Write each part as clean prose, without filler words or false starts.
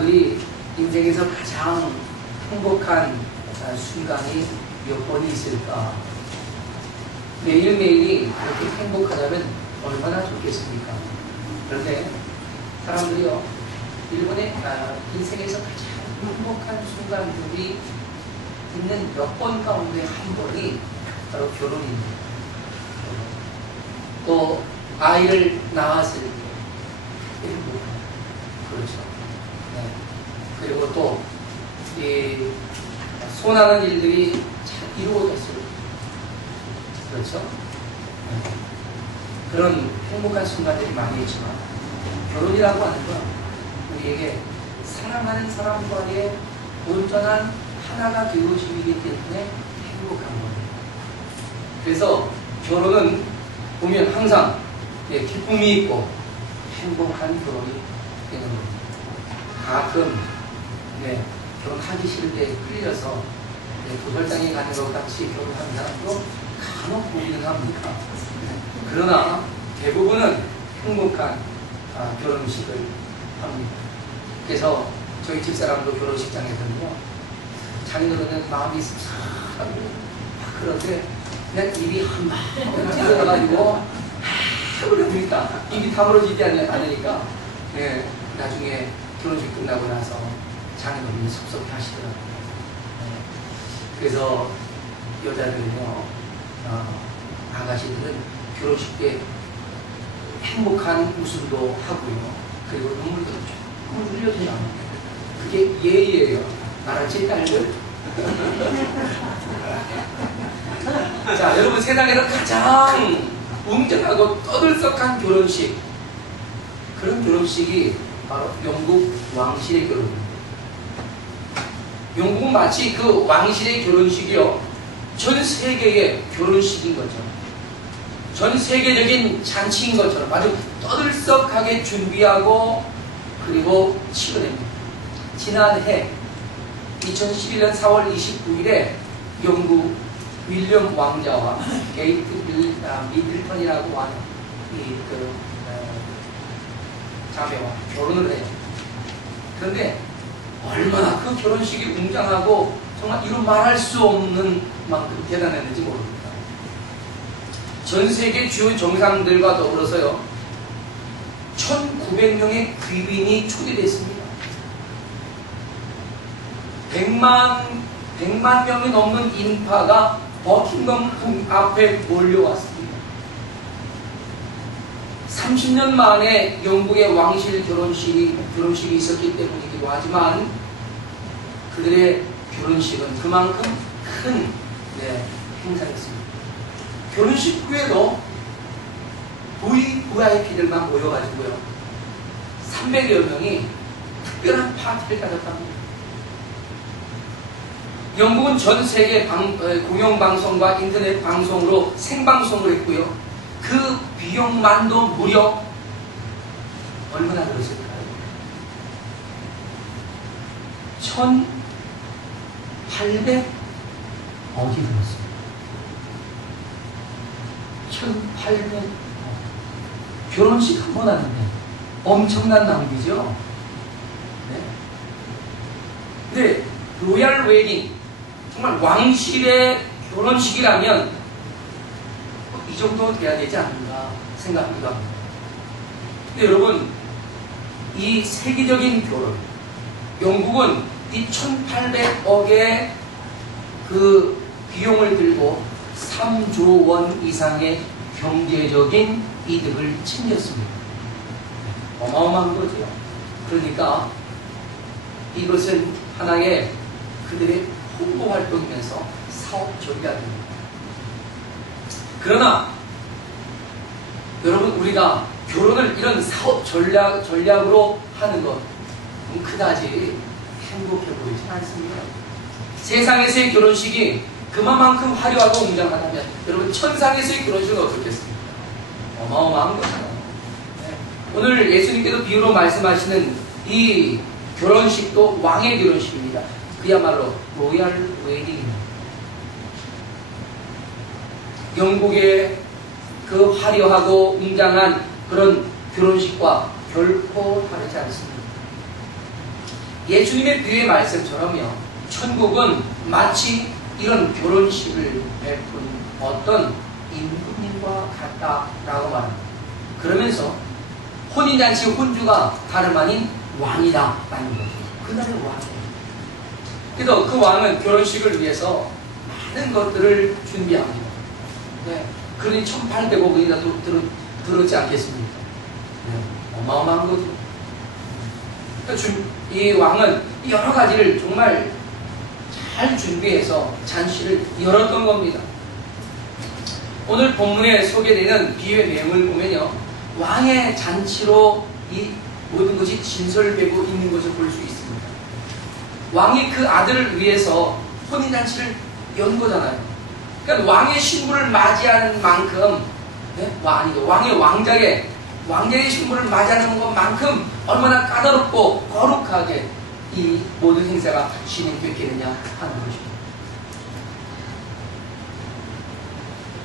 사람들이 인생에서 가장 행복한 순간이 몇 번이 있을까? 매일매일이 그렇게 행복하다면 얼마나 좋겠습니까? 그런데 사람들이요, 일본의 인생에서 가장 행복한 순간들이 있는 몇 번 가운데 한 번이 바로 결혼입니다. 또 아이를 낳았을 때 행복한, 그렇죠. 네. 그리고 또 이 손하는 일들이 잘 이루어졌을 때, 그렇죠. 네. 그런 행복한 순간들이 많이 있지만 결혼이라고 하는 건 우리에게 사랑하는 사람과의 온전한 하나가 되어지기 때문에 행복한 겁니다. 그래서 결혼은 보면 항상 기쁨이 있고 행복한 결혼이 되는 겁니다. 가끔 결혼하기 싫을 때 끌려서 도살장에 가는 것 같이 결혼하는 사람도 간혹 보기는 합니다. 그러나 대부분은 행복한 결혼식을 합니다. 그래서 저희 집사람도 결혼식장에서는요, 자기들은 마음이 씁쓸하고 그런데 그냥 입이 한방 찢어져가지고 그러니까 입이 다물어지지 않으니까 나중에 결혼식 끝나고 나서 장인어른이 섭섭해 하시더라고요. 그래서 여자들은요, 아가씨들은 결혼식 때 행복한 웃음도 하고요, 그리고 눈물도 조금 흘려줘야 합니다. 그게 예의예요. 알았지, 딸들? 자, 여러분, 세상에서 가장 웅장하고 떠들썩한 결혼식, 그런 결혼식이 바로 영국 왕실의 결혼입니다. 영국은 마치 그 왕실의 결혼식이요, 전 세계의 결혼식인 것처럼, 전 세계적인 잔치인 것처럼 아주 떠들썩하게 준비하고 그리고 치러냅니다. 지난해 2011년 4월 29일에 영국 윌리엄 왕자와 게이트 미들턴이라고 하는 자매와 결혼을 해요. 그런데 얼마나 그 결혼식이 웅장하고 정말 이루 말할 수 없는 만큼 대단했는지 모릅니다. 전 세계 주요 정상들과 더불어서요, 1900명의 귀빈이 초대됐습니다. 100만 명이 넘는 인파가 버킹엄 궁 앞에 몰려왔습니다. 30년 만에 영국의 왕실 결혼식이 있었기 때문이기도 하지만 그들의 결혼식은 그만큼 큰 행사였습니다. 결혼식 후에도 VIP들만 모여가지고요, 300여 명이 특별한 파티를 가졌답니다. 영국은 전 세계 공영방송과 인터넷 방송으로 생방송을 했고요, 그 비용만도 무려 얼마나 들었을까요? 1,800억이 들었습니다. 1,800억. 결혼식 한 번 하는데 엄청난 낭비죠. 근데 로얄 웨딩, 정말 왕실의 결혼식이라면 이 정도 돼야 되지 않는가 생각하기도 합니다. 근데 여러분, 이 세계적인 결혼, 영국은 이 1,800억의 그 비용을 들고 3조 원 이상의 경제적인 이득을 챙겼습니다. 어마어마한 거죠. 그러니까 이것은 하나의 그들의 홍보 활동이면서 사업 전략입니다. 그러나 여러분, 우리가 결혼을 이런 사업 전략으로 하는 것 그다지 행복해 보이지 않습니다. 세상에서의 결혼식이 그만큼 화려하고 웅장하다면 여러분, 천상에서의 결혼식은 어떻겠습니까? 어마어마한 거잖아요. 오늘 예수님께서 비유로 말씀하시는 이 결혼식도 왕의 결혼식입니다. 그야말로 로얄 웨딩입니다. 영국의 그 화려하고 웅장한 그런 결혼식과 결코 다르지 않습니다. 예수님의 비유의 말씀처럼요, 천국은 마치 이런 결혼식을 베푼 어떤 임금님과 같다라고 말합니다. 그러면서 혼인잔치 혼주가 다름 아닌 왕이다 라는 거죠. 그날의 왕이에요. 그래서 그 왕은 결혼식을 위해서 많은 것들을 준비합니다. 네. 그러니 1,800억원이나 들었지 않겠습니까? 네. 어마어마한 거죠. 그러니까 이 왕은 여러 가지를 정말 잘 준비해서 잔치를 열었던 겁니다. 오늘 본문에 소개되는 비유의 내용을 보면요, 왕의 잔치로 이 모든 것이 진설되고 있는 것을 볼 수 있습니다. 왕이 그 아들을 위해서 혼인잔치를 연 거잖아요. 그러니까 왕의 신부를 맞이하는 만큼, 네? 왕의 왕자의 신부를 맞이하는 것만큼 얼마나 까다롭고 거룩하게 이 모든 행사가 진행됐겠느냐 하는 것입니다.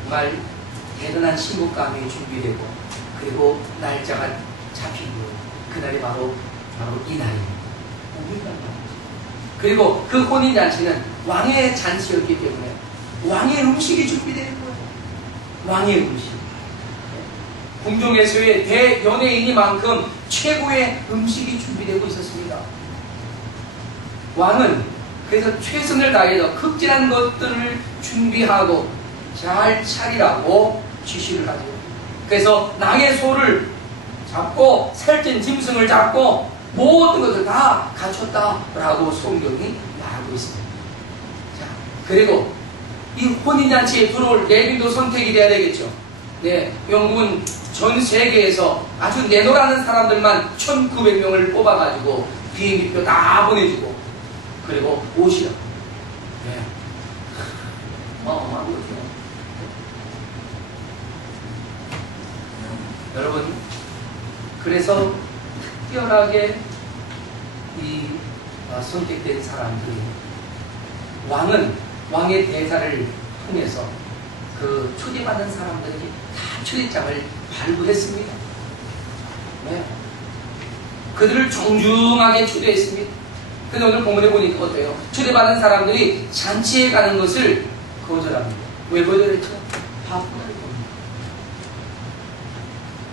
정말 대단한 신부감이 준비되고, 그리고 날짜가 잡히고, 그날이 바로 이 날입니다. 그리고 그 혼인잔치는 왕의 잔치였기 때문에 왕의 음식이 준비되는 거예요. 왕의 음식. 궁정에서의 대연예인이만큼 최고의 음식이 준비되고 있었습니다. 왕은 그래서 최선을 다해서 극진한 것들을 준비하고 잘 차리라고 지시를 하죠. 그래서 낭의 소를 잡고 살찐 짐승을 잡고 모든 것을 다 갖췄다라고 성경이 말하고 있습니다. 자, 그리고 이 혼인잔치에 들어올 레위도 선택이 돼야 되겠죠. 네, 영국은 전 세계에서 아주 내노라는 사람들만 1,900명을 뽑아가지고 비행기표 다 보내주고, 그리고 옷이요. 네. 어마어마한 거죠. 여러분, 그래서 특별하게 이 선택된 사람들이 왕의 대사를 통해서 그 초대받는 사람들에게 다 초대장을 발부했습니다. 네. 그들을 정중하게 초대했습니다. 근데 오늘 본문에 보니까 어때요? 초대받은 사람들이 잔치에 가는 것을 거절합니다. 왜 거절했죠? 바쁘다는 겁니다.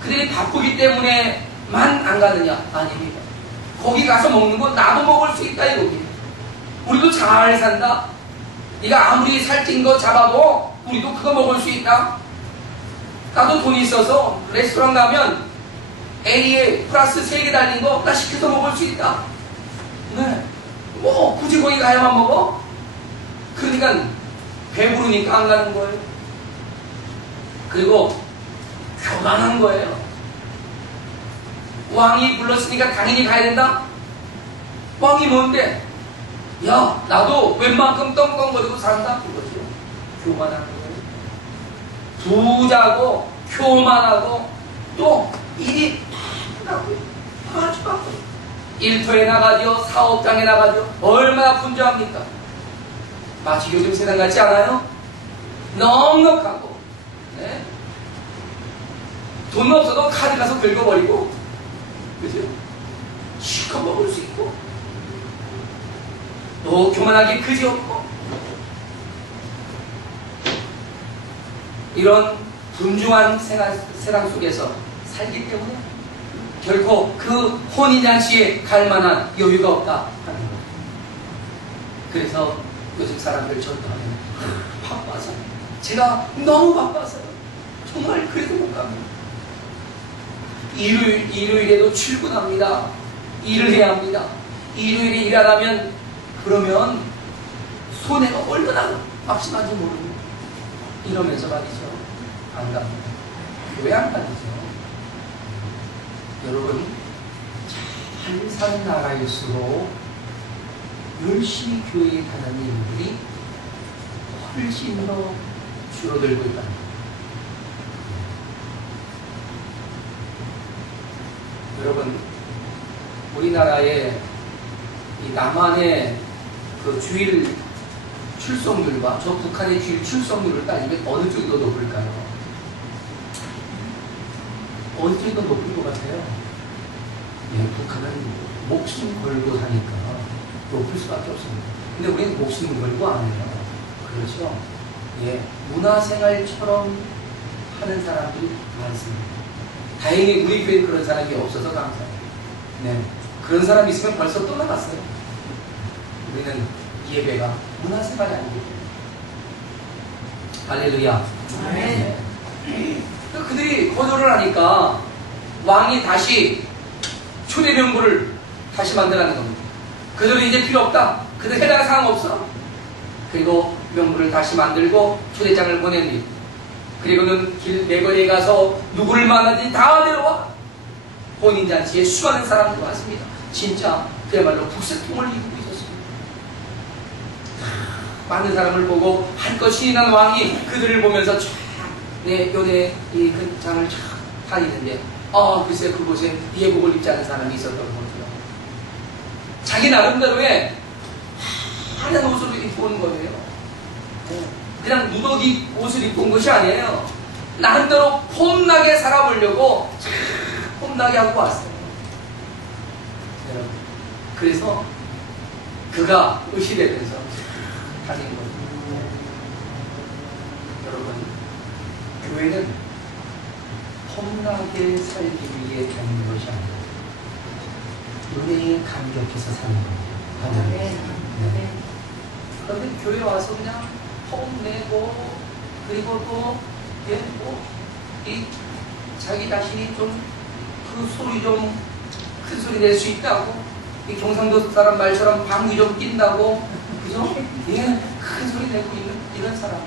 그들이 바쁘기 때문에만 안 가느냐? 아닙니다. 거기 가서 먹는 거 나도 먹을 수 있다 이거기. 우리도 잘 산다. 네가 아무리 살찐 거 잡아도 우리도 그거 먹을 수 있다. 나도 돈 있어서 레스토랑 가면 A에 플러스 3개 달린 거 나 시켜서 먹을 수 있다. 네. 뭐 굳이 거기 가야만 먹어? 그러니까 배부르니까 안 가는 거예요. 그리고 교만한 거예요. 왕이 불렀으니까 당연히 가야 된다? 왕이 뭔데? 야, 나도 웬만큼 떵떵거리고 산다? 그거죠. 교만한 거예요. 부자고, 교만하고, 또 일이 바쁘다고요. 아주 바쁘요. 일터에 나가죠, 사업장에 나가죠. 얼마나 분주합니까? 마치 요즘 세상 같지 않아요? 넉넉하고, 네? 돈 없어도 카드 가서 긁어버리고, 그죠? 실컷 먹을 수 있고, 또 교만하게 그지없고, 이런 분주한 세상 속에서 살기 때문에 결코 그 혼인잔치에 갈 만한 여유가 없다 하는 거예요. 그래서 요즘 사람들 전도하면 바빠서, 제가 너무 바빠서요. 정말 그래도 못 갑니다. 일요일에도 출근합니다. 일을 해야 합니다. 일요일에 일 안 하면 그러면 손해가 얼마나 막심한지 모릅니다. 이러면서 말이죠. 안 갑니다. 왜 안 가죠? 여러분, 잘 사는 나라일수록 열심히 교회에 가는 인물이 훨씬 더 줄어들고 있다. 여러분, 우리나라의 이 남한의 그 주일 출석률과 저 북한의 주일 출석률을 따지면 어느 쪽이 더 높을까요? 어느 쪽이 더 높을 것 같아요? 예, 북한은 목숨 걸고 사니까 높을 수밖에 없습니다. 근데 우리는 목숨 걸고 안 해요. 그렇죠? 예, 문화생활처럼 하는 사람들이 많습니다. 다행히 우리 교회에 그런 사람이 없어서 감사해요. 네, 그런 사람이 있으면 벌써 떠나갔어요. 우리는 예배가 문화생활이 아니기 때문에. 할렐루야. 네. 그들이 거절을 하니까 왕이 다시 초대명부를 다시 만들라는 겁니다. 그들은 이제 필요 없다. 그들 해당 사항 없어. 그리고 명부를 다시 만들고 초대장을 보냅니다. 그리고는 길 내거리에 가서 누구를 만나든지 다 데려와. 혼인잔치에 수많은 사람들이 왔습니다. 진짜 그야말로 북새통을 이루고 있었습니다. 많은 사람을 보고 한껏 신이 난 왕이 그들을 보면서 쫙 요네 이 그 장을 쫙 다니는데 글쎄 그곳에 예복을 입지 않은 사람이 있었던 거죠. 자기 나름대로의 하얀 옷을 입고 온 거예요. 그냥 누더기 옷을 입고 온 것이 아니에요. 나름대로 폼나게 살아보려고 폼나게 하고 왔어요. 여러분, 그래서 그가 의시되면서 다닌 거죠. 여러분, 교회는 폼나게 살기 위해 다니는 것이 아니라 은혜에 감격해서 사는 겁니다. 네. 그런데 교회 와서 그냥 폼내고 그리고 또 이 자기 자신이 좀 그 소리 좀 큰 소리 낼 수 있다고, 이 경상도 사람 말처럼 방귀 좀 낀다고, 그죠? 큰 소리 내고 있는 이런 사람.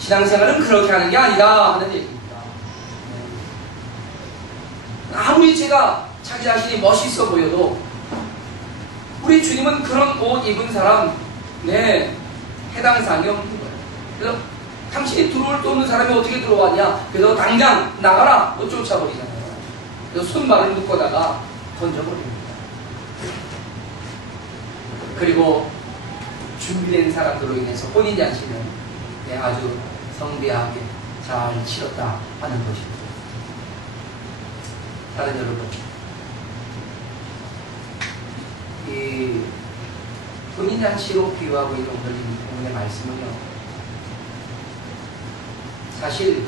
신앙생활은 그렇게 하는 게 아니다 하는 얘기입니다. 아무리 제가 자기 자신이 멋있어 보여도 우리 주님은 그런 옷 입은 사람, 해당 사항이 없는 거예요. 그래서 당신이 들어올 수 없는 사람이 어떻게 들어왔냐? 그래서 당장 나가라! 쫓아버리잖아요. 그래서 손발을 묶어다가 던져버립니다. 그리고 준비된 사람들로 인해서 혼인잔치는 아주 성대하게 잘 치렀다 하는 것입니다. 다른 여러분, 이 혼인잔치로 비유하고 있는 오늘의 말씀은요, 사실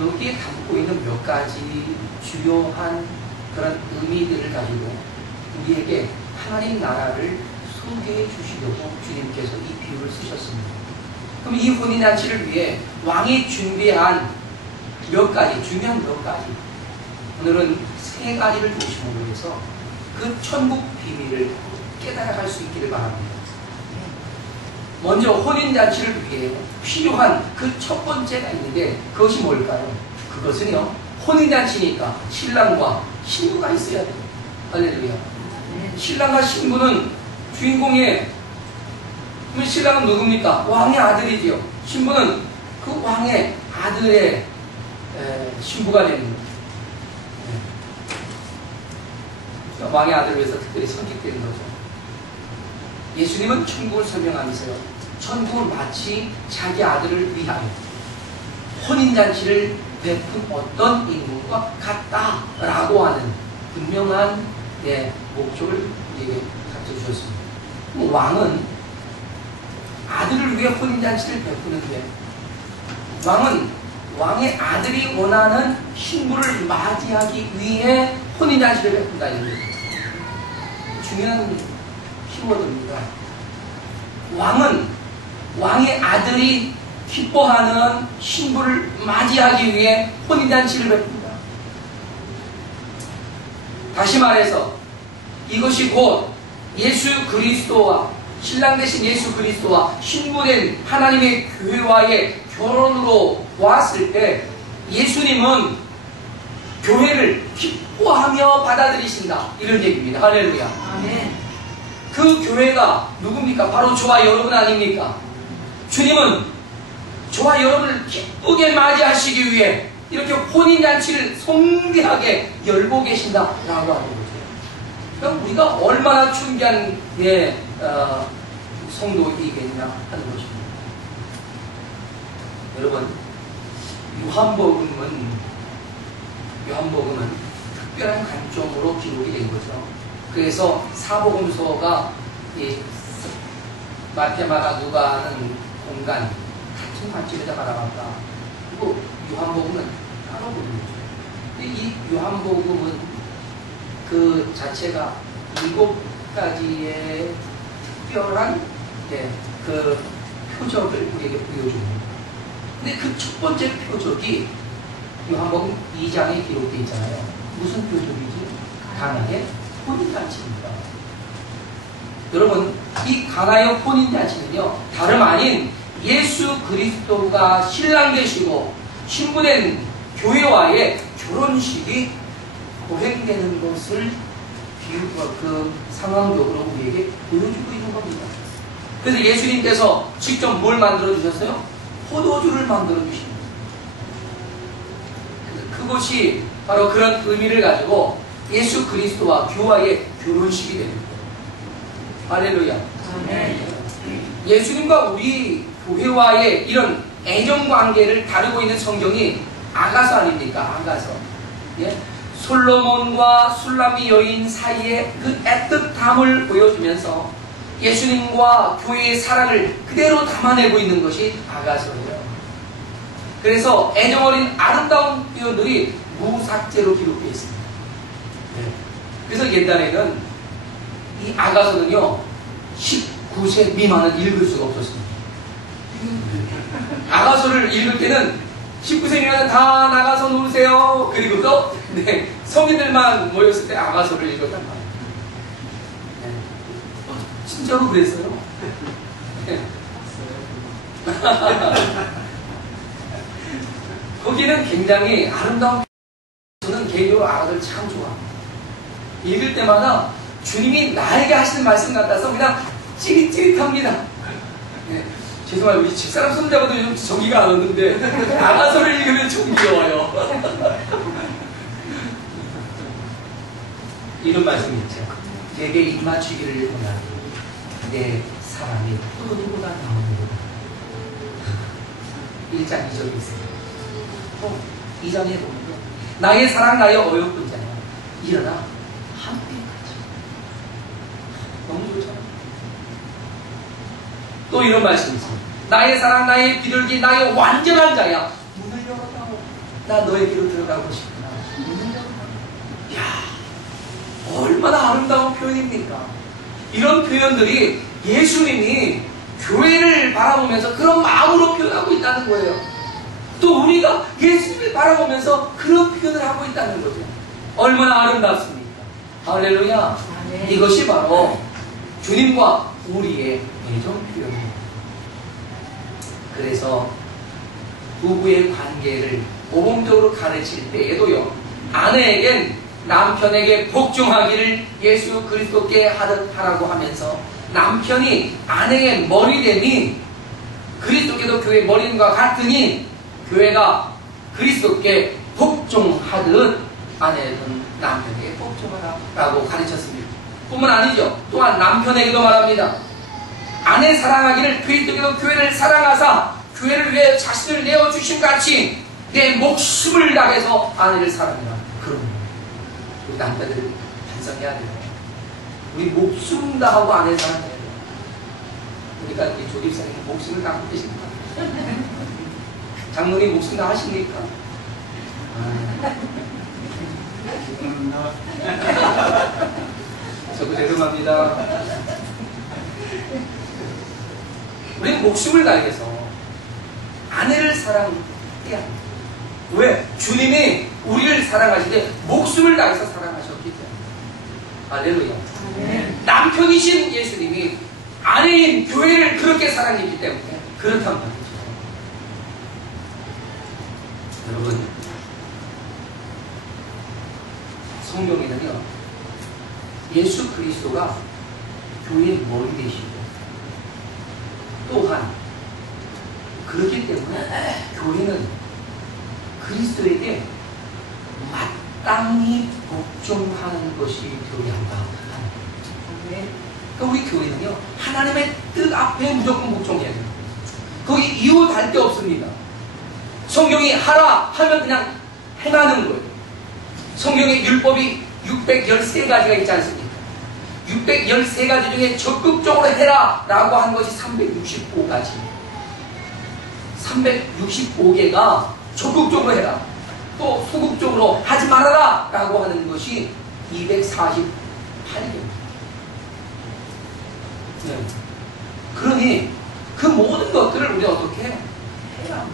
여기에 담고 있는 몇 가지 주요한 그런 의미들을 가지고 우리에게 하나님 나라를 소개해 주시려고 주님께서 이 비유를 쓰셨습니다. 그럼 이 혼인잔치를 위해 왕이 준비한 몇 가지, 중요한 몇 가지, 오늘은 세 가지를 중심으로 해서 그 천국 비밀을 깨달아갈 수 있기를 바랍니다. 먼저 혼인잔치를 위해 필요한 그 첫 번째가 있는데 그것이 뭘까요? 그것은요, 혼인잔치니까 신랑과 신부가 있어야 돼요. 할렐루야. 신랑과 신부는 주인공의, 신랑은 누굽니까? 왕의 아들이지요. 신부는 그 왕의 아들의 신부가 되는 거예요. 왕의 아들을 위해서 특별히 선택되는 거죠. 예수님은 천국을 설명하면서요, 천국은 마치 자기 아들을 위하여 혼인잔치를 베푼 어떤 인물과 같다라고 하는 분명한 목적을 우리에게 가르쳐 주셨습니다. 왕은 아들을 위해 혼인잔치를 베푸는데, 왕은 왕의 아들이 원하는 신부를 맞이하기 위해 혼인잔치를 베푼다는 거예요. 중요한 키워드입니다. 왕은 왕의 아들이 기뻐하는 신부를 맞이하기 위해 혼인잔치를 베풉니다. 다시 말해서 이것이 곧 예수 그리스도와, 신랑 되신 예수 그리스도와 신부된 하나님의 교회와의 결혼으로 보았을 때 예수님은 교회를 기뻐하며 받아들이신다, 이런 얘기입니다. 할렐루야. 아멘. 그 교회가 누굽니까? 바로 저와 여러분 아닙니까? 주님은 저와 여러분을 기쁘게 맞이하시기 위해 이렇게 혼인잔치를 성대하게 열고 계신다라고 하는 거죠. 그럼 우리가 얼마나 존귀한 성도이겠냐 하는 것입니다. 여러분, 요한복음은 특별한 관점으로 기록이 된 거죠. 그래서 사복음서가 이 마태, 마가, 누가는 공간 같은 관점에다 바라봤다. 그리고 요한복음은 따로 보는 거죠. 근데 이 요한복음은 그 자체가 7가지의 특별한 그 표적을 우리에게 보여줍니다. 근데 그 첫 번째 표적이 요한복음 2장에 기록되어 있잖아요. 무슨 표적이지? 가나의 혼인잔치입니다. 여러분, 이 가나의 혼인잔치는요, 다름 아닌 예수 그리스도가 신랑 되시고 신부된 교회와의 결혼식이 거행되는 것을 그 상황적으로 우리에게 보여주고 있는 겁니다. 그래서 예수님께서 직접 뭘 만들어 주셨어요? 포도주를 만들어 주십니다. 그것이 바로 그런 의미를 가지고 예수 그리스도와 교회의 결혼식이 됩니다. 할렐루야. 예수님과 우리 교회와의 이런 애정관계를 다루고 있는 성경이 아가서 아닙니까? 아가서. 예? 솔로몬과 술람미 여인 사이의 그 애틋함을 보여주면서 예수님과 교회의 사랑을 그대로 담아내고 있는 것이 아가서예요. 그래서 애정어린 아름다운 표현들이 무삭제로 기록되어 있습니다. 네. 그래서 옛날에는 이 아가서는요 19세 미만은 읽을 수가 없었습니다. 아가서를 읽을 때는 19세 미만은 다 나가서 노세요. 그리고서 성인들만 모였을 때 아가서를 읽었단 말이에요. 네. 진짜로 그랬어요. 네. 거기는 굉장히 아름다운 저는 개인적으로 아가서를 참 좋아합니다. 읽을 때마다 주님이 나에게 하시는 말씀 같아서 그냥 찌릿찌릿합니다. 네. 죄송해요. 우리 집사람 손자보다 좀 정기가 안 오는데 아가서를 읽으면 정기가 와요. 이런 말씀이 있죠. 내게 입맞추기를 원하니 내 사랑이 포도주보다 나오는구나. 1장 2절이 있어요. 2장에 보면요. 나의 사랑 나의 어여쁜 자야 일어나 함께 가자. 너무 좋잖아요. 또 이런 말씀이 있습니다. 나의 사랑 나의 비둘기 나의 완전한 자야 문을 열어다오. 나 너에게로 들어가고 싶구나. 문을 열어다오. 이야, 얼마나 아름다운 표현입니까? 이런 표현들이 예수님이 교회를 바라보면서 그런 마음으로 표현하고 있다는 거예요. 또 우리가 예수님을 바라보면서 그런 표현을 하고 있다는 거죠. 얼마나 아름답습니까? 할렐루야. 네. 이것이 바로 주님과 우리의 애정 표현입니다. 그래서 부부의 관계를 모범적으로 가르칠 때에도요, 아내에겐 남편에게 복종하기를 예수 그리스도께 하듯 하라고 하면서 남편이 아내의 머리됨이 그리스도께도 교회의 머리됨과 같으니 교회가 그리스도께 복종하듯 아내는 남편에게 복종하라라고 가르쳤습니다. 뿐만 아니죠. 또한 남편에게도 말합니다. 아내 사랑하기를 그리스도께도 교회를 사랑하사 교회를 위해 자신을 내어주심 같이 내 목숨을 다해서 아내를 사랑해라. 그런 우리 남편들 반성해야 돼요. 우리 목숨 다하고 아내를 사랑해야 돼요. 그러니까 우리 조집사님 목숨을 다하고 계십니까? 장로님 목숨 다 하십니까? 저도 죄송합니다. 우리는 목숨을 다해서 아내를 사랑해야 합니다. 왜? 주님이 우리를 사랑하시되 목숨을 다해서 사랑하셨기 때문에. 할렐루야. 남편이신 예수님이 아내인 교회를 그렇게 사랑했기 때문에 그렇단 말이죠. 여러분, 성경에는요, 예수 그리스도가 교회의 머리 되시고, 또한, 그렇기 때문에 교회는 그리스도에게 마땅히 복종하는 것이 교회한다 하는 거예요. 그러니까 우리 교회는요, 하나님의 뜻 앞에 무조건 복종해야 돼요. 거기 이유 달 데 없습니다. 성경이 하라 하면 그냥 행하는 거예요. 성경에 율법이 613가지가 있지 않습니까? 613가지 중에 적극적으로 해라 라고 한 것이 365가지. 365개가 적극적으로 해라, 또 소극적으로 하지 말아라 라고 하는 것이 248개입니다. 네. 그러니 그 모든 것들을 우리가 어떻게 해야 합니다.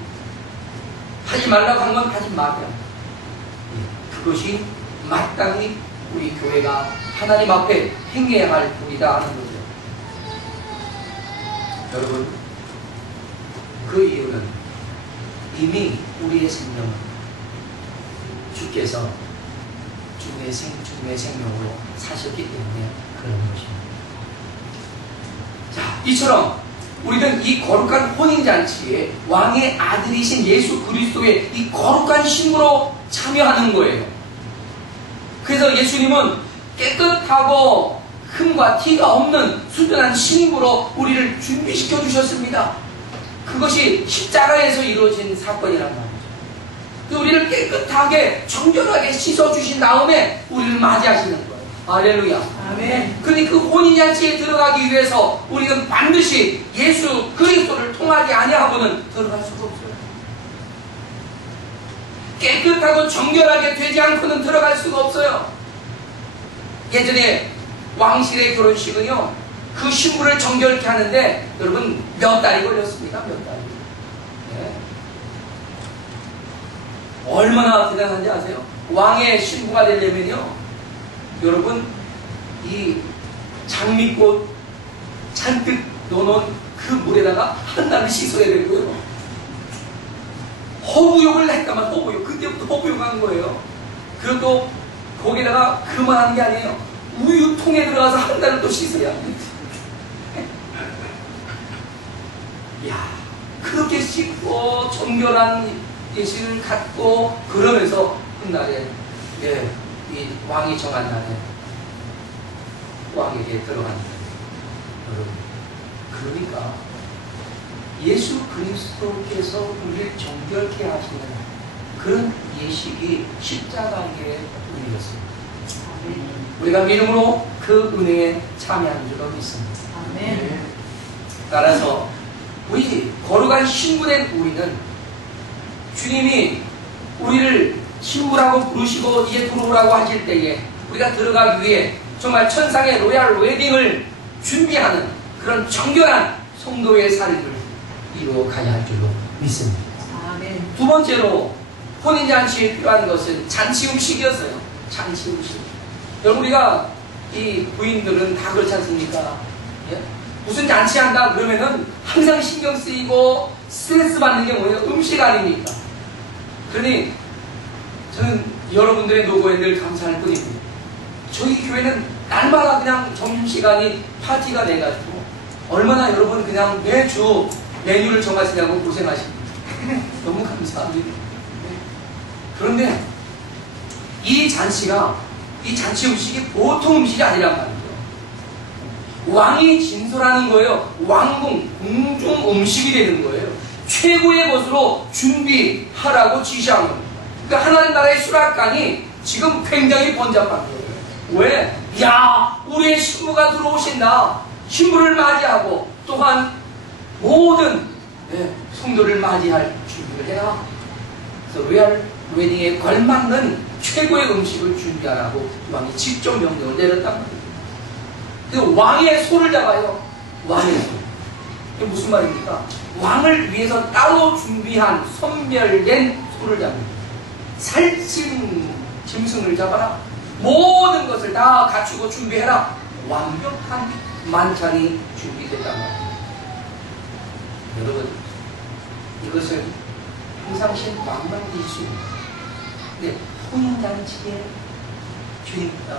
하지 말라고 하는 건 하지 말아야 합니다. 그것이 마땅히 우리 교회가 하나님 앞에 행해야 할 일이다 하는 거죠. 여러분, 그 이유는 이미 우리의 생명은 주께서 주의 생명으로 사셨기 때문에 그런 것입니다. 자, 이처럼 우리는 이 거룩한 혼인잔치에 왕의 아들이신 예수 그리스도의 이 거룩한 신부로 참여하는 거예요. 그래서 예수님은 깨끗하고 흠과 티가 없는 순전한 신부로 우리를 준비시켜 주셨습니다. 그것이 십자가에서 이루어진 사건이란 말이죠. 우리를 깨끗하게 정결하게 씻어주신 다음에 우리를 맞이하시는 거예요. 할렐루야. 아멘. 그러니 그 혼인잔치에 들어가기 위해서 우리는 반드시 예수 그리스도를 통하지 아니하고는 들어갈 수가 없어요. 깨끗하고 정결하게 되지 않고는 들어갈 수가 없어요. 예전에 왕실의 결혼식은요, 그 신부를 정결케 하는데 여러분 몇 달이 걸렸습니다. 몇 달이. 네. 얼마나 대단한지 아세요? 왕의 신부가 되려면요, 여러분 이 장미꽃 잔뜩 넣어놓은 그 물에다가 한 달을 씻어야 되고요. 허부욕을 했다만 허부욕, 그때부터 허부욕한 거예요. 그것도 거기다가 그만한 게 아니에요. 우유통에 들어가서 한 달을 또 씻어야 합니다. 이야, 그렇게 씻고 정결한 예식을 갖고 그러면서 훗날에 이 왕이 정한 날에 왕에게 들어간다. 여러분, 그러니까 예수 그리스도께서 우리를 정결케 하시는 그런 예식이 십자가의 은혜였습니다. 우리가 믿음으로 그 은혜에 참여하는 줄로 믿습니다. 아멘. 따라서 우리 거룩한 신부된 우리는 주님이 우리를 신부라고 부르시고 이제 들어오라고 하실 때에 우리가 들어가기 위해 정말 천상의 로얄 웨딩을 준비하는 그런 정결한 성도의 삶을 이루어가야 할 줄로 믿습니다. 아멘. 두 번째로 혼인잔치에 필요한 것은 잔치 음식이었어요. 잔치 음식. 여러분, 우리가 이 부인들은 다 그렇지 않습니까? 예? 무슨 잔치한다 그러면은 항상 신경 쓰이고 스트레스 받는 게 뭐예요? 음식 아닙니까? 그러니 저는 여러분들의 노고에 늘 감사할 뿐입니다. 저희 교회는 날마다 그냥 점심시간이 파티가 돼가지고 얼마나 여러분 그냥 매주 메뉴를 정하시냐고 고생하십니다. 너무 감사합니다. 그런데 이 잔치 음식이 보통 음식이 아니란 말이죠. 왕이 진솔하는 거예요. 왕궁, 궁중 음식이 되는 거예요. 최고의 것으로 준비하라고 지시한 겁니다. 그러니까 하나님 나라의 수락관이 지금 굉장히 번잡한 거예요. 왜? 야, 우리의 신부가 들어오신다. 신부를 맞이하고 또한 모든 성도를 맞이할 준비를 해라. 그래서 로얄 웨딩에 걸맞는 최고의 음식을 준비하라고 왕이 직접 명령을 내렸단 말이에요. 그래서 왕의 소를 잡아요. 왕의 소. 이게 무슨 말입니까? 왕을 위해서 따로 준비한 선별된 소를 잡니다. 살찐 짐승을 잡아라. 모든 것을 다 갖추고 준비해라. 완벽한 만찬이 준비됐단 말이에요. 여러분, 이것은 평상시엔 왕만이 있습니다. 근데 혼인잔치에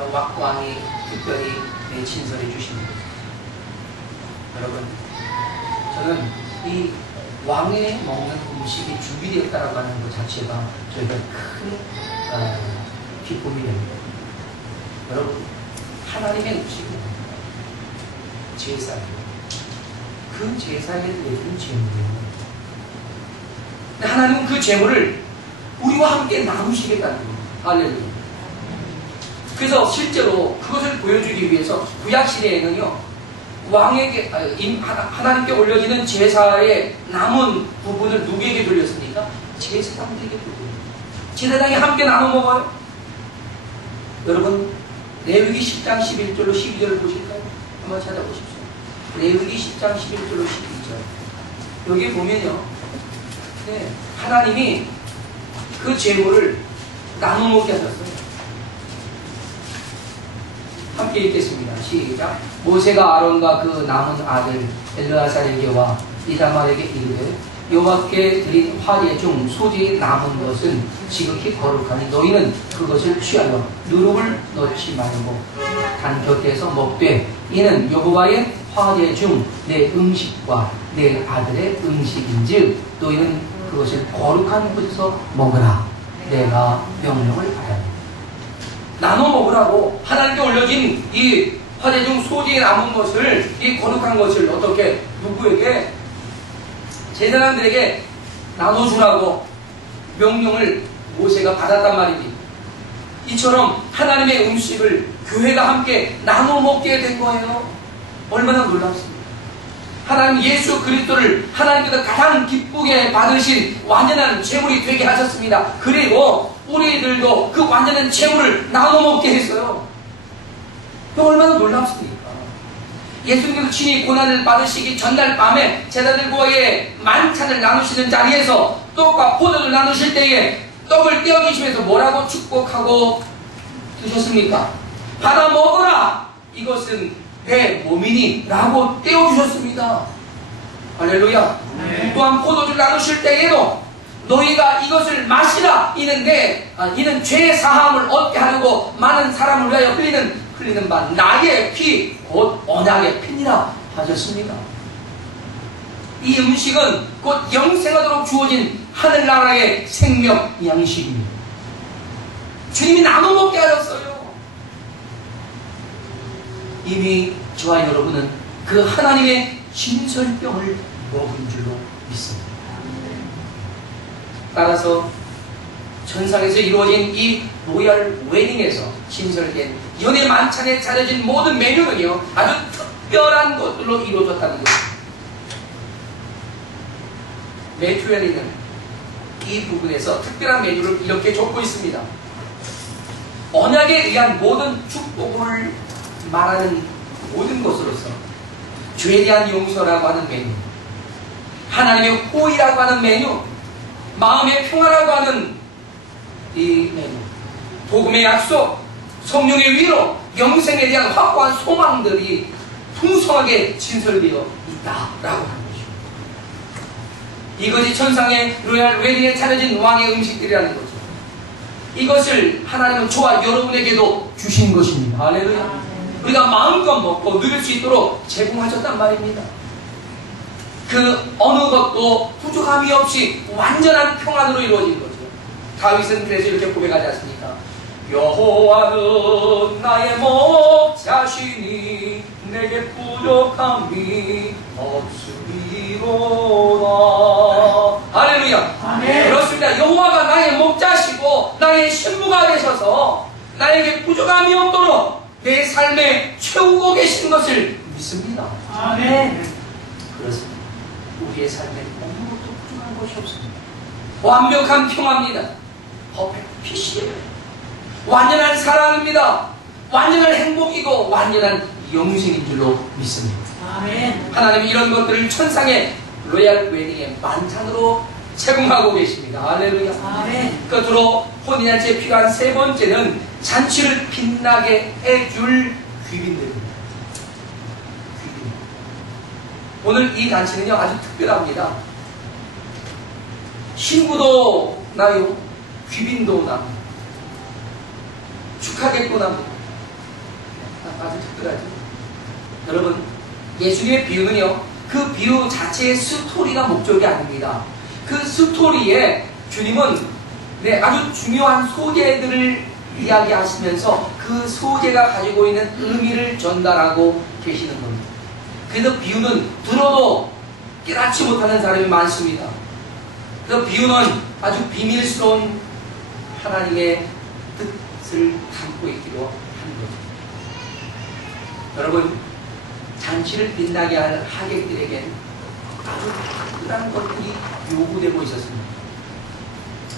왕이 특별히 친설해 주십니다. 여러분, 저는 이 왕의 먹는 음식이 준비되었다고 하는 것 자체가 저희가 큰 기쁨이 됩니다. 여러분, 하나님의 음식은 제사예요. 그 제사에 내준 제물이에요. 하나님은 그 제물을 우리와 함께 나누시겠다는 겁니다. 할렐루야. 그래서 실제로 그것을 보여주기 위해서 구약시대에는요, 왕에게, 하나님께 올려지는 제사의 남은 부분을 누구에게 돌렸습니까? 제사장들에게 돌려요. 제사장이 함께 나눠 먹어요. 여러분, 레위기 10장 11절로 12절을 보실까요? 한번 찾아보십시오. 레위기 10장 11절로 12절. 여기 보면요, 네, 하나님이 그 제물을 나눠 먹게 하셨어요. 함께 읽겠습니다. 시작. 모세가 아론과 그 남은 아들 엘르아살에게와 이다말에게 이르되 여호와께 드린 화제 중 소재에 남은 것은 지극히 거룩하니 너희는 그것을 취하여 누룩을 넣지 말고 단 곁에서 먹되 이는 여호와의 화제 중 내 음식과 내 아들의 음식인즉 너희는 그것을 거룩한 곳에서 먹으라. 내가 명령을 받았다. 나눠 먹으라고 하나님께 올려진 이 화제 중 소재에 남은 것을, 이 거룩한 것을 어떻게 누구에게? 제사장들에게 나눠주라고 명령을 모세가 받았단 말입니다. 이처럼 하나님의 음식을 교회가 함께 나눠 먹게 된 거예요. 얼마나 놀랍습니까? 하나님 예수 그리스도를 하나님께서 가장 기쁘게 받으신 완전한 제물이 되게 하셨습니다. 그리고 우리들도 그 완전한 제물을 나눠 먹게 했어요. 얼마나 놀랍습니까? 예수님께서 친히 고난을 받으시기 전날 밤에 제자들과의 만찬을 나누시는 자리에서 떡과 포도를 나누실 때에 떡을 떼어 주시면서 뭐라고 축복하고 드셨습니까? 받아 먹어라! 이것은 내 몸이니 라고 떼어 주셨습니다. 할렐루야. 네. 또한 포도주를 나누실 때에도 너희가 이것을 마시라. 이는 죄의 사함을 얻게 하려고 많은 사람을 위하여 흘리는 바 나의 피 곧 언약의 피니라 하셨습니다. 이 음식은 곧 영생하도록 주어진 하늘나라의 생명 양식입니다. 주님이 나눠 먹게 하셨어요. 이미 저와 여러분은 그 하나님의 진설병을 먹은 줄로 믿습니다. 따라서 천상에서 이루어진 이 로얄 웨딩에서 진설된 연애 만찬에 차려진 모든 메뉴는요, 아주 특별한 것들로 이루어졌다는 것입니다. 매튜엘리는 이 부분에서 특별한 메뉴를 이렇게 적고 있습니다. 언약에 의한 모든 축복을 말하는 모든 것으로서 죄에 대한 용서라고 하는 메뉴, 하나님의 호의라고 하는 메뉴, 마음의 평화라고 하는 이 메뉴, 복음의 약속, 성령의 위로, 영생에 대한 확고한 소망들이 풍성하게 진설되어 있다라고 하는 것이죠. 이것이 천상의 로얄 웨딩에 차려진 왕의 음식들이라는 거죠. 이것을 하나님은 저와 여러분에게도 주신 것입니다. 할렐루야. 우리가 마음껏 먹고 누릴 수 있도록 제공하셨단 말입니다. 그 어느 것도 부족함이 없이 완전한 평안으로 이루어진 거죠. 다윗은 그래서 이렇게 고백하지 않습니까? 여호와는 나의 목자시니 내게 부족함이 없으리로다. 할렐루야. 아멘. 그렇습니다. 여호와가 나의 목자시고 나의 신부가 되셔서 나에게 부족함이 없도록 내 삶에 채우고 계신 것을 믿습니다. 아멘. 그렇습니다. 우리의 삶에 아무것도 부족한 것이 없습니다. 완벽한 평화입니다. 퍼펙트 피시예요. 완전한 사랑입니다. 완전한 행복이고 완전한 영생인 줄로 믿습니다. 아멘. 하나님이 이런 것들을 천상의 로얄 웨딩의 만찬으로 제공하고 계십니다. 할렐루야. 아멘. 끝으로 혼인잔치에 필요한 세 번째는 잔치를 빛나게 해줄 귀빈들입니다. 귀빈. 오늘 이 잔치는요, 아주 특별합니다. 신부도 나요, 귀빈도 납니다. 축하객도 납니다. 아주 특별하죠. 여러분, 예수님의 비유는요, 그 비유 자체의 스토리가 목적이 아닙니다. 그 스토리에 주님은 아주 중요한 소재들을 이야기하시면서 그 소재가 가지고 있는 의미를 전달하고 계시는 겁니다. 그래서 비유는 들어도 깨닫지 못하는 사람이 많습니다. 그 비유는 아주 비밀스러운 하나님의 뜻을 담고 있기도 여러분, 잔치를 빛나게 할 하객들에겐 아주 특별한 것들이 요구되고 있었습니다.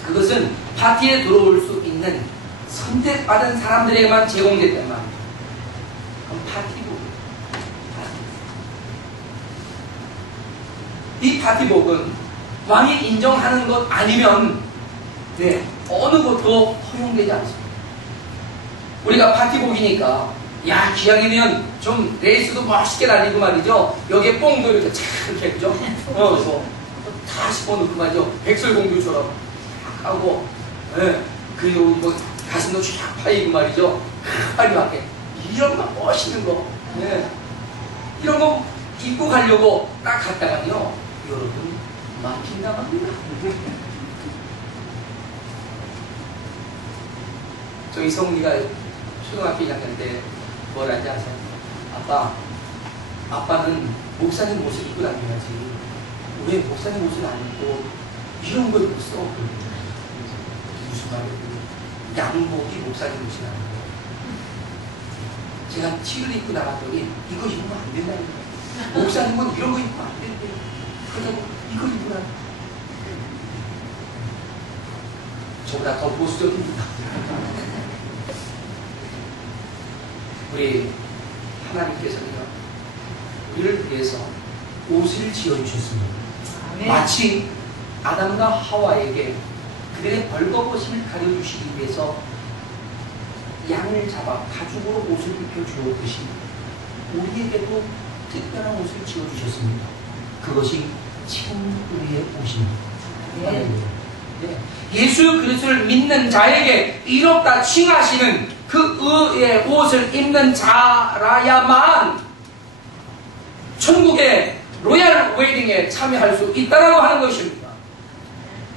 그것은 파티에 들어올 수 있는 선택받은 사람들에게만 제공됐단 말이에요. 그럼 파티복. 이 파티복은 왕이 인정하는 것 아니면 어느 것도 허용되지 않습니다. 우리가 파티복이니까 야, 기왕이면 좀 레이스도 멋있게 달리고 말이죠. 여기에 뽕도 이렇게 착 이렇게 그죠? 다 씹어놓고 말이죠. 백설공주처럼 하고, 그리고 뭐 가슴도 쫙 파이고 말이죠. 빨리 맞게. 이런 거 멋있는 거, 이런 거 입고 가려고 딱 갔다가요, 여러분 막힌다고 합니다. 저희 성훈이가 초등학교 1학년 때 뭘 하지 아세요? 아빠는 목사님 옷을 입고 다녀야지. 왜 목사님 옷을 안 입고 이런 걸 입고 써? 무슨 말이에요? 양복이 목사님 옷이 아니에요. 제가 티를 입고 나갔더니 이거 입으면 안 된다는 거예요. 목사님은 이런 거 입으면 안 된대요. 그렇다고 이거 입으라. 저보다 더 보수적입니다. 우리 하나님께서는요, 우리를 위해서 옷을 지어주셨습니다. 마치 아담과 하와에게 그들의 벌거벗음을 가려주시기 위해서 양을 잡아 가죽으로 옷을 입혀주었듯이 우리에게도 특별한 옷을 지어주셨습니다. 그것이 친구의 옷입니다. 예수 그리스도를 믿는 자에게 이롭다 칭하시는 그 의의 옷을 입는 자라야만 천국의 로얄 웨딩에 참여할 수 있다라고 하는 것입니다.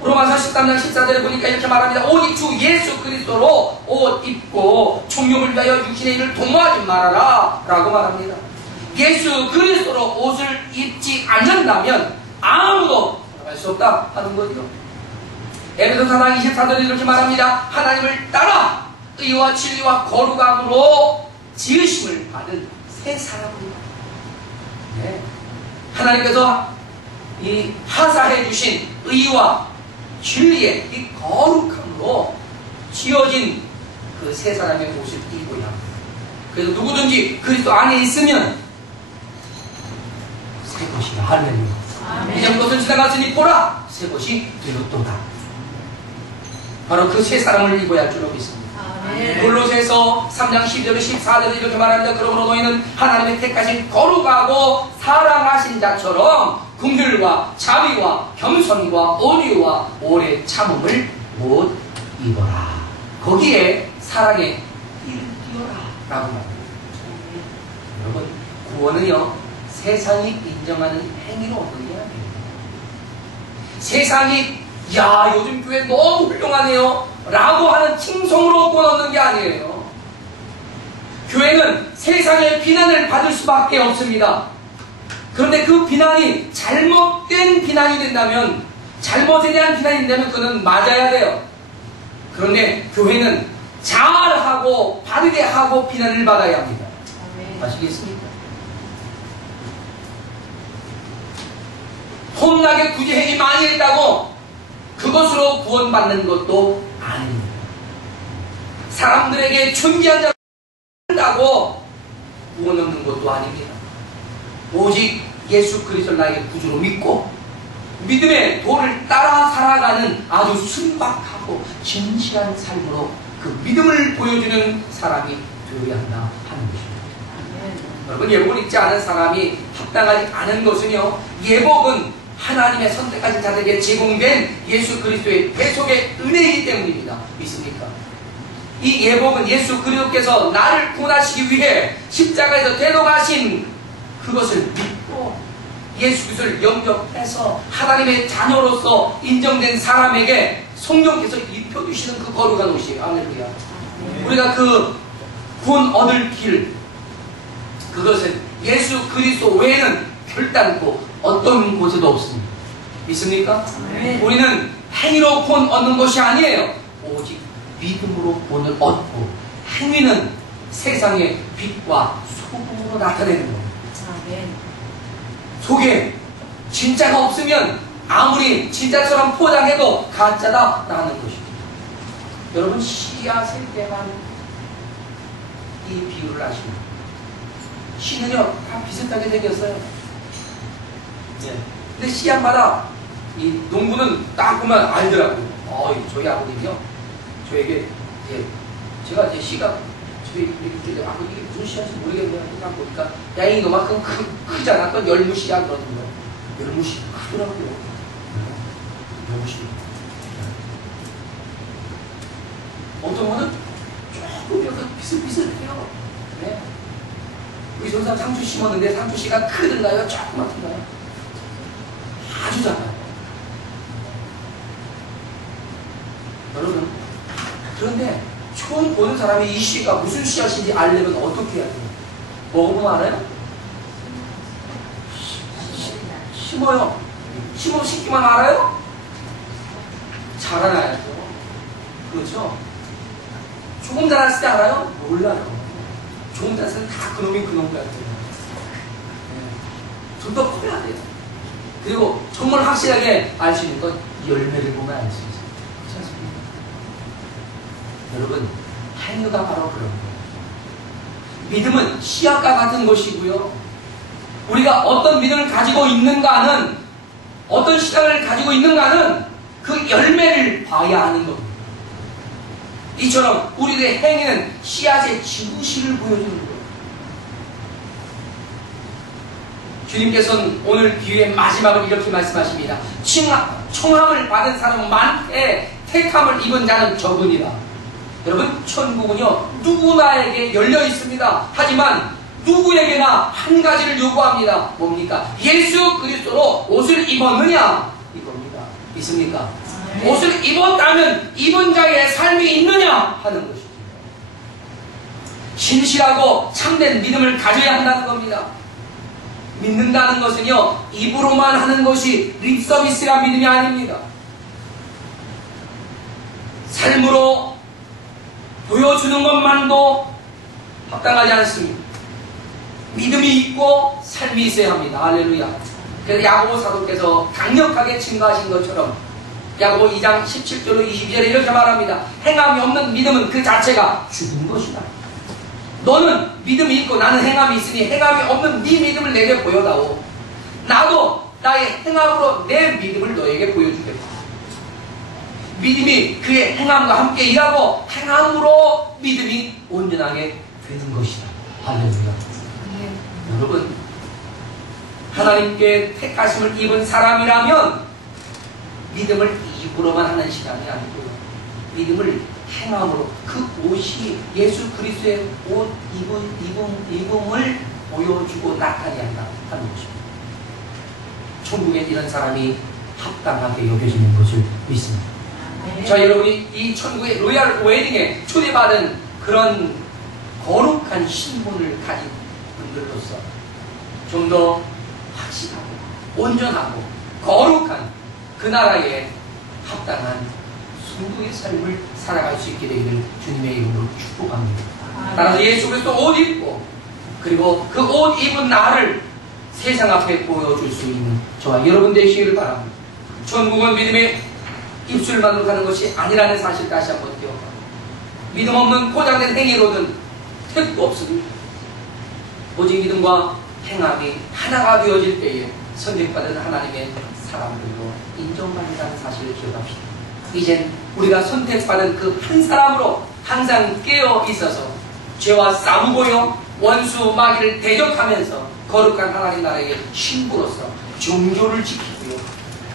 로마서 13장 14절에 보니까 이렇게 말합니다. 오직 주 예수 그리스도로 옷 입고 총욕을 위하여 육신의 일을 도모하지 말아라 라고 말합니다. 예수 그리스도로 옷을 입지 않는다면 아무도 할 수 없다 하는 거죠. 에베소서 4장 24절에 이렇게 말합니다. 하나님을 따라 의와 진리와 거룩함으로 지으심을 받은 새 사람입니다. 하나님께서 이 하사해 주신 의와 진리의 이 거룩함으로 지어진 그 새 사람의 옷을 입어야 합니다. 그래서 누구든지 그리스도 안에 있으면 새 것이다. 할렐루야. 이전 것을 지나갔으니 보라 새 것이 되었도다. 바로 그 새 사람을 입어야 할 줄로 믿습니다. 골로새서 3장 12절 14절에 이렇게 말합니다. 그러므로 너희는 하나님의 택하신 거룩하고 사랑하신 자처럼 긍휼과 자비와 겸손과 온유와 오래 참음을 못 입어라. 거기에 사랑의 일을 띄어라 라고 말합니다. 여러분, 구원은요 세상이 인정하는 행위로 얻는 게 아니에요. 세상이 야 요즘 교회 너무 훌륭하네요 라고 하는 칭송으로 구원 얻는 게 아니에요. 교회는 세상의 비난을 받을 수밖에 없습니다. 그런데 그 비난이 잘못된 비난이 된다면, 잘못에 대한 비난이 된다면 그는 맞아야 돼요. 그런데 교회는 잘하고 바르게 하고 비난을 받아야 합니다. 아시겠습니까? 폼나게 굳이 행위 많이 했다고 그것으로 구원받는 것도 아닙니다. 사람들에게 존귀한 자를 한다고 구원 얻는 것도 아닙니다. 오직 예수 그리스도를 나에게 구주로 믿고 믿음의 도를 따라 살아가는 아주 순박하고 진실한 삶으로 그 믿음을 보여주는 사람이 되어야 한다 하는 것입니다. 여러분, 예복을 입지 않은 사람이 합당하지 않은 것은요, 예복은 하나님의 선택하신 자들에게 제공된 예수 그리스도의 대속의 은혜이기 때문입니다. 믿습니까? 이 예복은 예수 그리스도께서 나를 구원하시기 위해 십자가에서 대속하신 그것을 믿고 예수 그리스도를 영접해서 하나님의 자녀로서 인정된 사람에게 성령께서 입혀주시는 그 거룩한 옷이에요. 할렐루야. 우리가 그 구원 얻을 길, 그것은 예수 그리스도 외에는 결단코 어떤 곳에도 없습니다. 믿습니까? 우리는 행위로 구원 얻는 것이 아니에요. 오직 믿음으로 구원을 얻고, 행위는 세상의 빛과 소금으로 실제로 나타내는 겁니다. 아멘. 속에 진짜가 없으면 아무리 진짜처럼 포장해도 가짜다 나는 것입니다. 여러분 씨앗을 때만 이 비유를 아십니까? 씨는요 다 비슷하게 생겼어요. 네. 근데 씨앗마다 이 농부는 딱 보면 알더라고요. 저희 아버님이요 저에게 제가 제 씨가 저희 이렇게 아버님이 무슨 씨앗인지 모르겠네요. 딱 보니까 야 이거만큼 크잖아. 또 열무 씨앗 그러는 거예요. 열무 씨 크더라고요. 열무 씨. 어떤 거는 조금 약간 비슷비슷해요. 네. 우리 전사 상추 심었는데 상추 씨가 크든가요? 조그맣든가요? 아주 작아요. 여러분, 그런데 처음 보는 사람이 이 씨가 무슨 씨앗인지 알려면 어떻게 해야 돼요? 먹어보면 알아요? 심어요. 심기만 알아요? 자라나야죠. 그렇죠? 조금 자랐을 때 알아요? 몰라요. 조금 자랐을 때 다 그놈이 그놈 같아요. 좀 더 커야 돼요. 그리고 정말 확실하게 알 수 있는 건 열매를 보면 알 수 있어요. 그렇지 않습니까? 여러분, 행위가 바로 그런 거예요. 믿음은 씨앗과 같은 것이고요. 우리가 어떤 믿음을 가지고 있는가는, 어떤 신앙을 가지고 있는가는 그 열매를 봐야 하는 겁니다. 이처럼 우리들의 행위는 씨앗의 지구실을 보여주는 거예요. 주님께서는 오늘 비유의 마지막을 이렇게 말씀하십니다. 청함을 받은 사람은 많되 택함을 입은 자는 적으니라. 여러분, 천국은요 누구나에게 열려 있습니다. 하지만 누구에게나 한 가지를 요구합니다. 뭡니까? 예수 그리스도로 옷을 입었느냐? 이겁니다. 있습니까? 옷을 입었다면 입은 자의 삶이 있느냐? 하는 것입니다. 신실하고 참된 믿음을 가져야 한다는 겁니다. 믿는다는 것은요 입으로만 하는 것이 립서비스가 믿음이 아닙니다. 삶으로 보여주는 것만도 합당하지 않습니다. 믿음이 있고 삶이 있어야 합니다. 할렐루야. 그래서 야고보 사도께서 강력하게 증거하신 것처럼 야고보 2장 17절로 22절에 이렇게 말합니다. 행함이 없는 믿음은 그 자체가 죽은 것이다. 너는 믿음이 있고 나는 행함이 있으니 행함이 없는 네 믿음을 내게 보여다오. 나도 나의 행함으로 내 믿음을 너에게 보여주겠다. 믿음이 그의 행함과 함께 일하고 행함으로 믿음이 온전하게 되는 것이다. 할렐루야. 여러분, 하나님께 택하심을 입은 사람이라면 믿음을 입으로만 하는 시간이 아니고요. 믿음을 행함으로 그 옷이 예수 그리스도의 옷 입음을 보여주고 나타내야 한다 하는 것입니다. 천국에 이런 사람이 합당하게 여겨지는 것을 믿습니다. 자, 여러분이 이 천국의 로얄 웨딩에 초대받은 그런 거룩한 신분을 가진 분들로서 좀 더 확실하고 온전하고 거룩한 그 나라에 합당한 성도의 삶을 살아갈 수 있게 되기를 주님의 이름으로 축복합니다. 따라서 예수 그리스도 옷 입고 그리고 그 옷 입은 나를 세상 앞에 보여줄 수 있는 저와 여러분 되시기를 바랍니다. 천국은 믿음의 입술만으로 가는 것이 아니라는 사실 다시 한번 기억합니다. 믿음 없는 포장된 행위로는 택도 없습니다. 오직 믿음과 행함이 하나가 되어질 때에 선택받은 하나님의 사람들로 인정받는다는 사실을 기억합시다. 이젠 우리가 선택받은 그 한 사람으로 항상 깨어 있어서 죄와 싸우고요 원수 마귀를 대적하면서 거룩한 하나님 나라의 신부로서 종교를 지키고요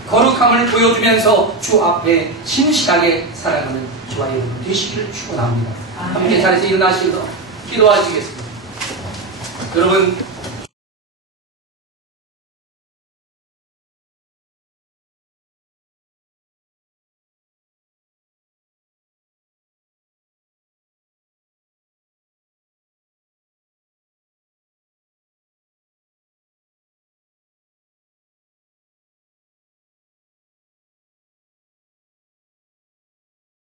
거룩함을 보여주면서 주 앞에 신실하게 살아가는 저와 여러분 되시기를 축원합니다. 함께 자리에서 일어나시고 기도하시겠습니다. 여러분